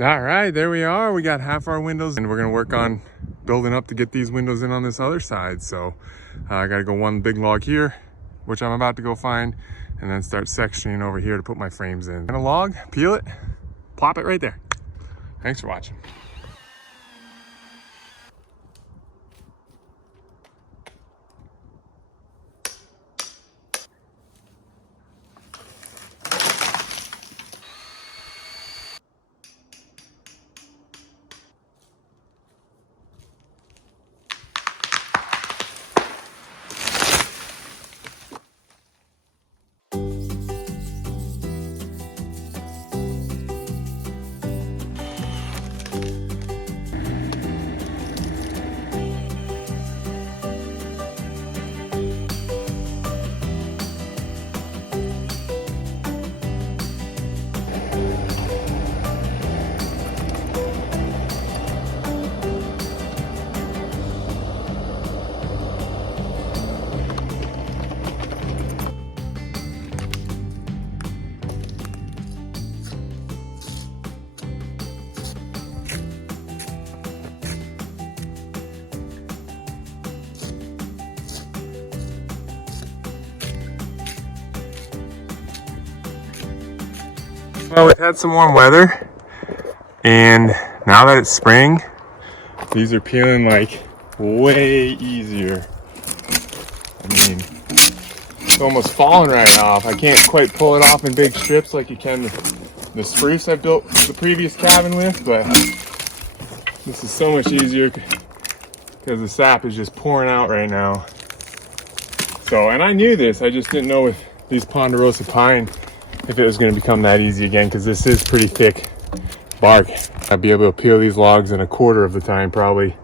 All right, there we are. We got half our windows and we're gonna work on building up to get these windows in on this other side. So I gotta go one big log here, which I'm about to go find, and then start sectioning over here to put my frames in. And a log, peel it, plop it right there. Thanks for watching. Well, we've had some warm weather, and now that it's spring, these are peeling like way easier. I mean, it's almost falling right off. I can't quite pull it off in big strips like you can the spruce I built the previous cabin with, but this is so much easier because the sap is just pouring out right now. So, and I knew this, I just didn't know with these ponderosa pine if it was going to become that easy again, because this is pretty thick bark. I'd be able to peel these logs in a quarter of the time probably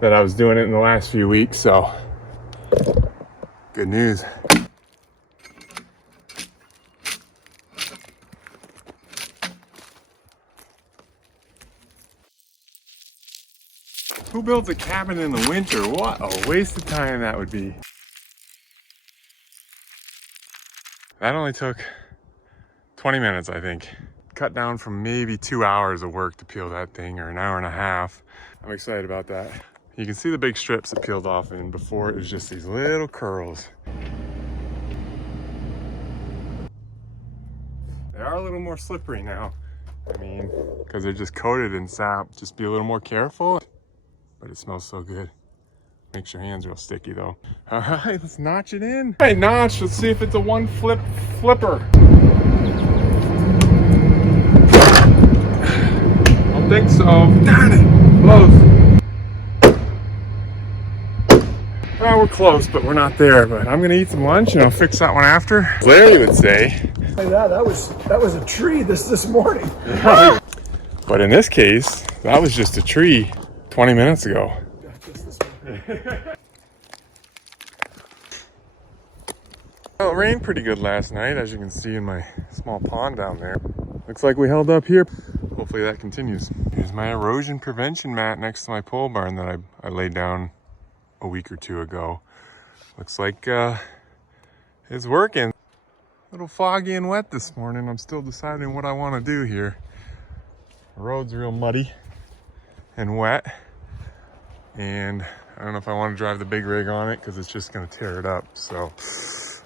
that I was doing it in the last few weeks, so good news. Who builds a cabin in the winter? What a waste of time that would be. That only took 20 minutes, I think. Cut down from maybe 2 hours of work to peel that thing, or an hour and a half. I'm excited about that. You can see the big strips that peeled off, and before it was just these little curls. They are a little more slippery now. I mean, because they're just coated in sap. Just be a little more careful, but it smells so good. Makes your hands real sticky though. All right, let's notch it in. All right, notch, let's see if it's a one flipper. I don't think so. Darn it, close. Well, we're close, but we're not there. But I'm gonna eat some lunch and I'll fix that one after. Larry would say. Yeah, that was a tree this morning. But in this case, that was just a tree 20 minutes ago. Well, it rained pretty good last night, as you can see in my small pond down there. Looks like we held up here. Hopefully that continues. Here's my erosion prevention mat next to my pole barn that I laid down a week or two ago. Looks like it's working. A little foggy and wet this morning. I'm still deciding what I want to do here. The road's real muddy and wet, and I don't know if I want to drive the big rig on it because it's just going to tear it up. So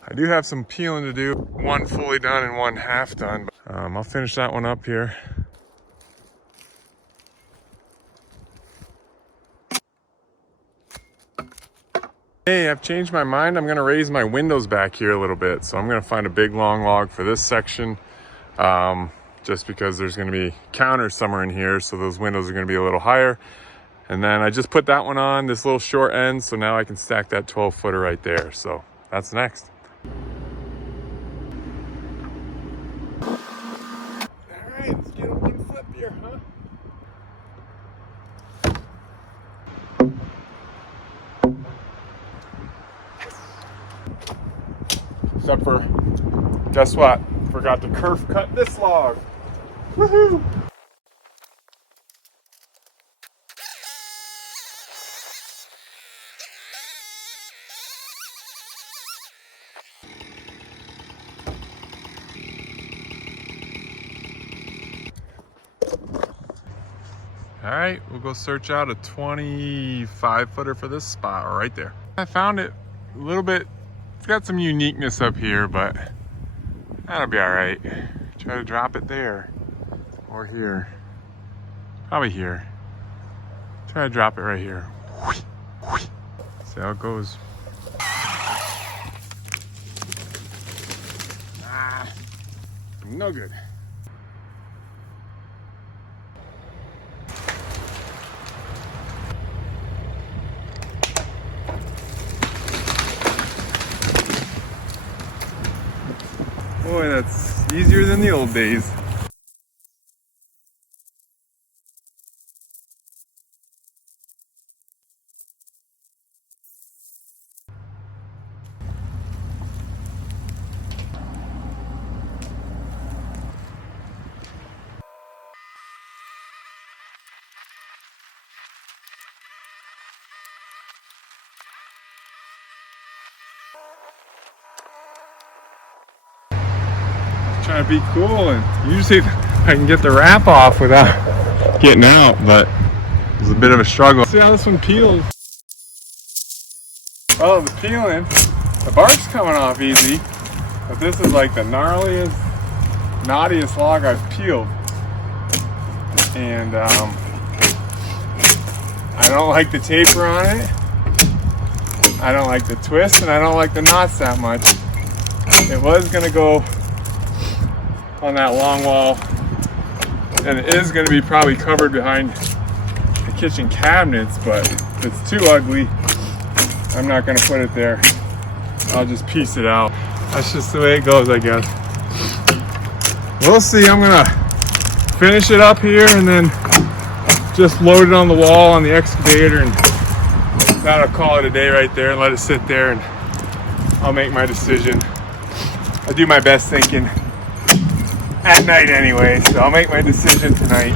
I do have some peeling to do, one fully done and one half done. I'll finish that one up here. Hey, I've changed my mind. I'm going to raise my windows back here a little bit. So I'm going to find a big long log for this section, just because there's going to be counters somewhere in here. So those windows are going to be a little higher. And then I just put that one on, this little short end. So now I can stack that 12-footer right there. So that's next. All right, let's get a one flip here, huh? Except for, guess what? Forgot to kerf cut this log. Woohoo! All right, we'll go search out a 25 footer for this spot right there. I found it a little bit, it's got some uniqueness up here, but that'll be all right. Try to drop it there or here. Probably here. Try to drop it right here. See how it goes. Ah, no good. Boy, that's easier than the old days. Trying to be cool, and usually I can get the wrap off without getting out, but it was a bit of a struggle. See how this one peels? Oh, the peeling, the bark's coming off easy, but this is like the gnarliest, knottiest log I've peeled. And I don't like the taper on it. I don't like the twist, and I don't like the knots that much. It was gonna go on that long wall, and it is going to be probably covered behind the kitchen cabinets, but if it's too ugly, I'm not going to put it there. I'll just piece it out. That's just the way it goes, I guess. We'll see. I'm going to finish it up here and then just load it on the wall on the excavator, and that'll call it a day right there and let it sit there, and I'll make my decision. I do my best thinking at night anyway, so I'll make my decision tonight.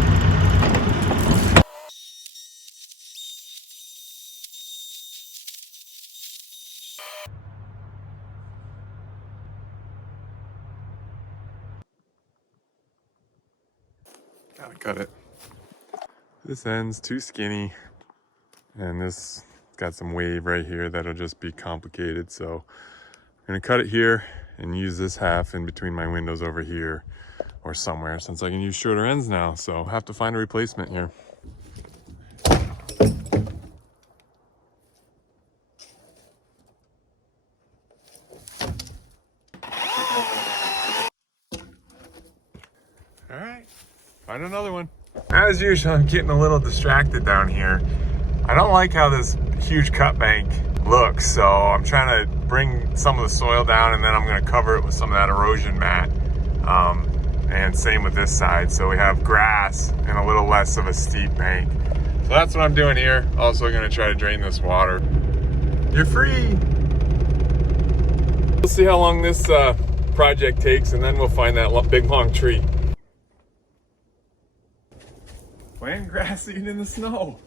Gotta cut it. This end's too skinny, and this got some wave right here that'll just be complicated, so I'm gonna cut it here and use this half in between my windows over here or somewhere, since I can use shorter ends now, so I'll have to find a replacement here. All right, find another one. As usual, I'm getting a little distracted down here. I don't like how this huge cut bank looks, so I'm trying to bring some of the soil down, and then I'm gonna cover it with some of that erosion mat. And same with this side, so we have grass and a little less of a steep bank. So that's what I'm doing here. Also gonna try to drain this water. You're free. We'll see how long this project takes, and then we'll find that big long tree. Playing grass seed in the snow.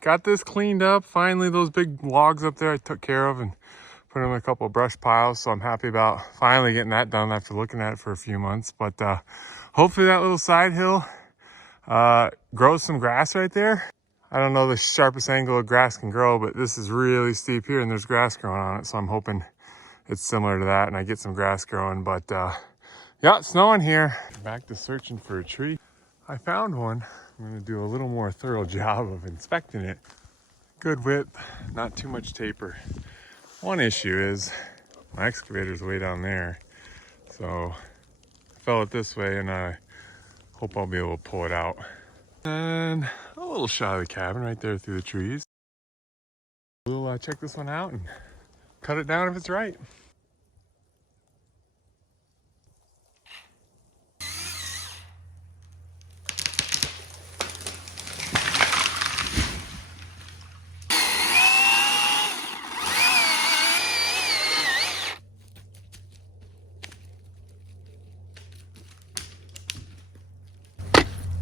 Got this cleaned up. Finally, those big logs up there I took care of and put them in a couple of brush piles. So I'm happy about finally getting that done after looking at it for a few months. But hopefully that little side hill grows some grass right there. I don't know the sharpest angle a grass can grow, but this is really steep here and there's grass growing on it. So I'm hoping it's similar to that and I get some grass growing. But yeah, it's snowing here. Back to searching for a tree. I found one. I'm gonna do a little more thorough job of inspecting it. Good width, not too much taper. One issue is my excavator's way down there. So I fell it this way and I hope I'll be able to pull it out. And a little shot of the cabin right there through the trees. We'll check this one out and cut it down if it's right.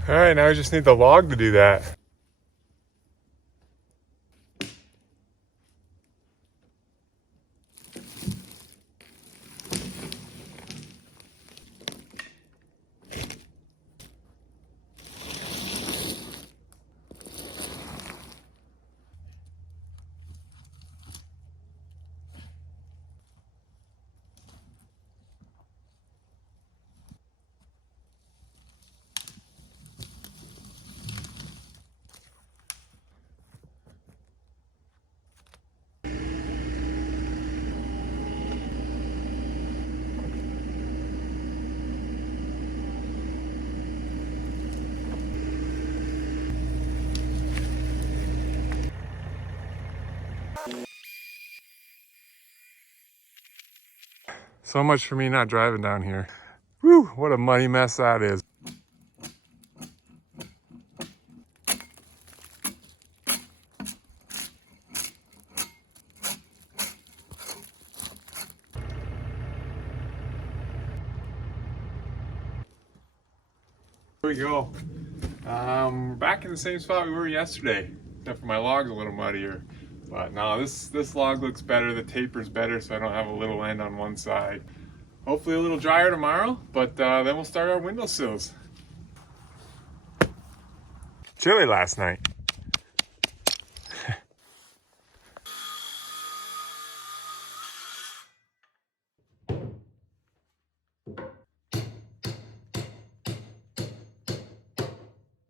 All right, now we just need the log to do that. So much for me not driving down here. Whew, what a muddy mess that is. Here we go. We're back in the same spot we were yesterday, except for my log's a little muddier. But no, this log looks better. The taper's better, so I don't have a little end on one side. Hopefully a little drier tomorrow, but then we'll start our windowsills. Chilly last night.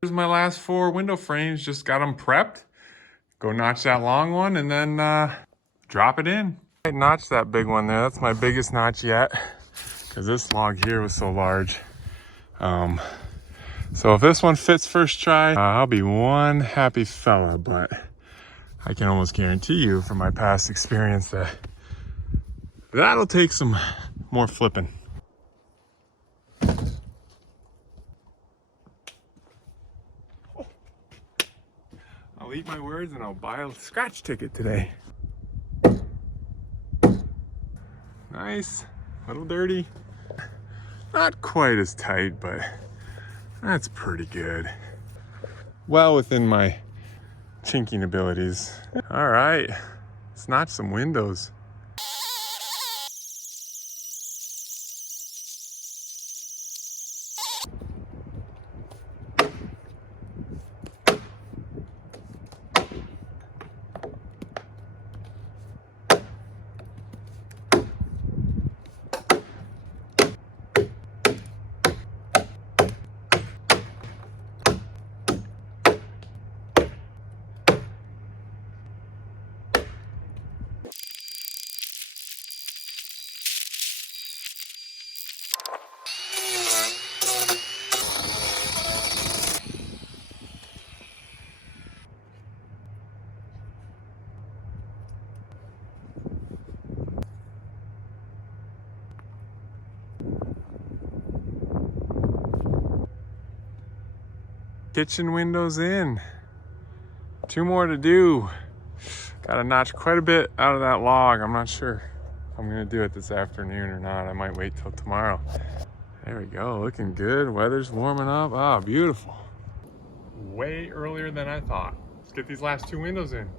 Here's my last 4 window frames. Just got them prepped. Go notch that long one and then drop it in. I notched that big one there. That's my biggest notch yet, because this log here was so large. So if this one fits first try, I'll be one happy fella, but I can almost guarantee you from my past experience that that'll take some more flipping. I'll eat my words and I'll buy a scratch ticket today. Nice, a little dirty. Not quite as tight, but that's pretty good. Well within my chinking abilities. All right, let's notch some windows. Kitchen windows in. 2 more to do. Gotta notch quite a bit out of that log. I'm not sure if I'm gonna do it this afternoon or not. I might wait till tomorrow. There we go, looking good. Weather's warming up. Ah, beautiful. Way earlier than I thought. Let's get these last 2 windows in.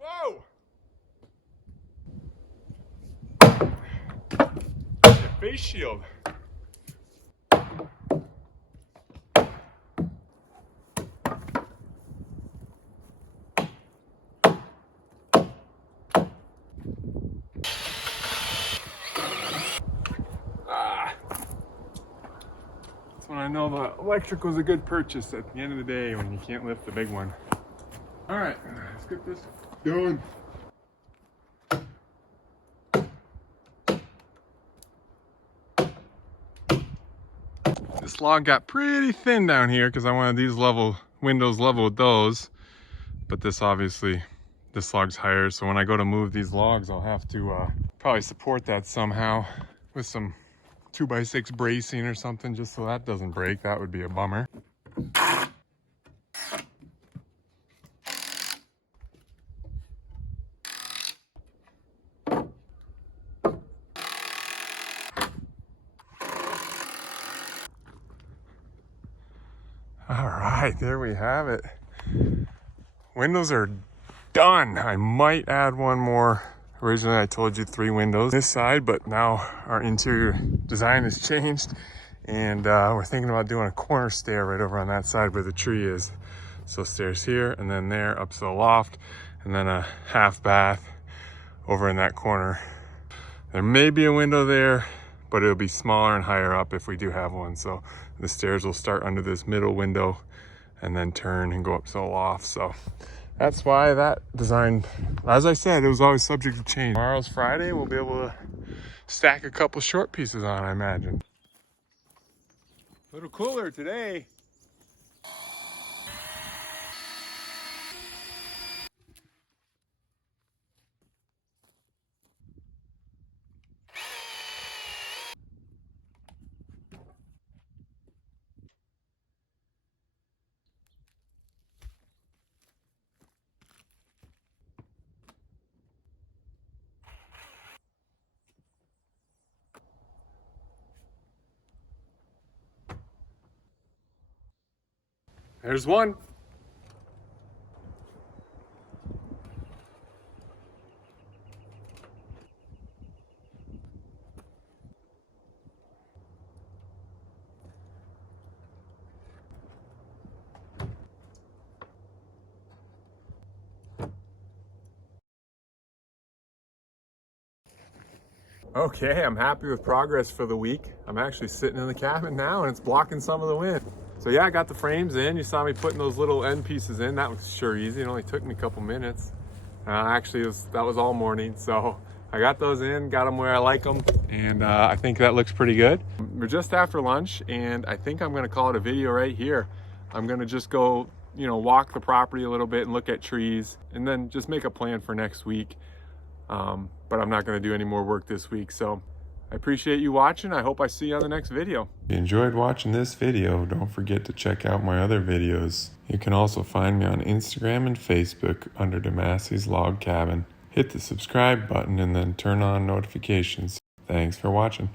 Whoa! Face shield. That's when I know the electric was a good purchase at the end of the day, when you can't lift the big one. All right, let's get this done. This log got pretty thin down here because I wanted these windows level with those, but this log's higher, so when I go to move these logs, I'll have to probably support that somehow with some 2x6 bracing or something, just so that doesn't break. That would be a bummer. All right, there we have it. Windows are done. I might add one more. Originally I told you 3 windows this side, but now our interior design has changed, and we're thinking about doing a corner stair right over on that side where the tree is. So stairs here and then there up to the loft, and then a half bath over in that corner. There may be a window there, but it'll be smaller and higher up if we do have one. So the stairs will start under this middle window and then turn and go up to the loft. So that's why that design, as I said, it was always subject to change. Tomorrow's Friday, we'll be able to stack a couple short pieces on, I imagine. A little cooler today. There's one. Okay, I'm happy with progress for the week. I'm actually sitting in the cabin now and it's blocking some of the wind. So yeah, I got the frames in. You saw me putting those little end pieces in. That was sure easy. It only took me a couple minutes. Actually, that was all morning. So I got those in, got them where I like them, and I think that looks pretty good. We're just after lunch, and I think I'm gonna call it a video right here. I'm gonna just go, walk the property a little bit and look at trees, and then just make a plan for next week. But I'm not going to do any more work this week. So I appreciate you watching. I hope I see you on the next video. If you enjoyed watching this video, don't forget to check out my other videos. You can also find me on Instagram and Facebook under Damassi's Log Cabin. Hit the subscribe button and then turn on notifications. Thanks for watching.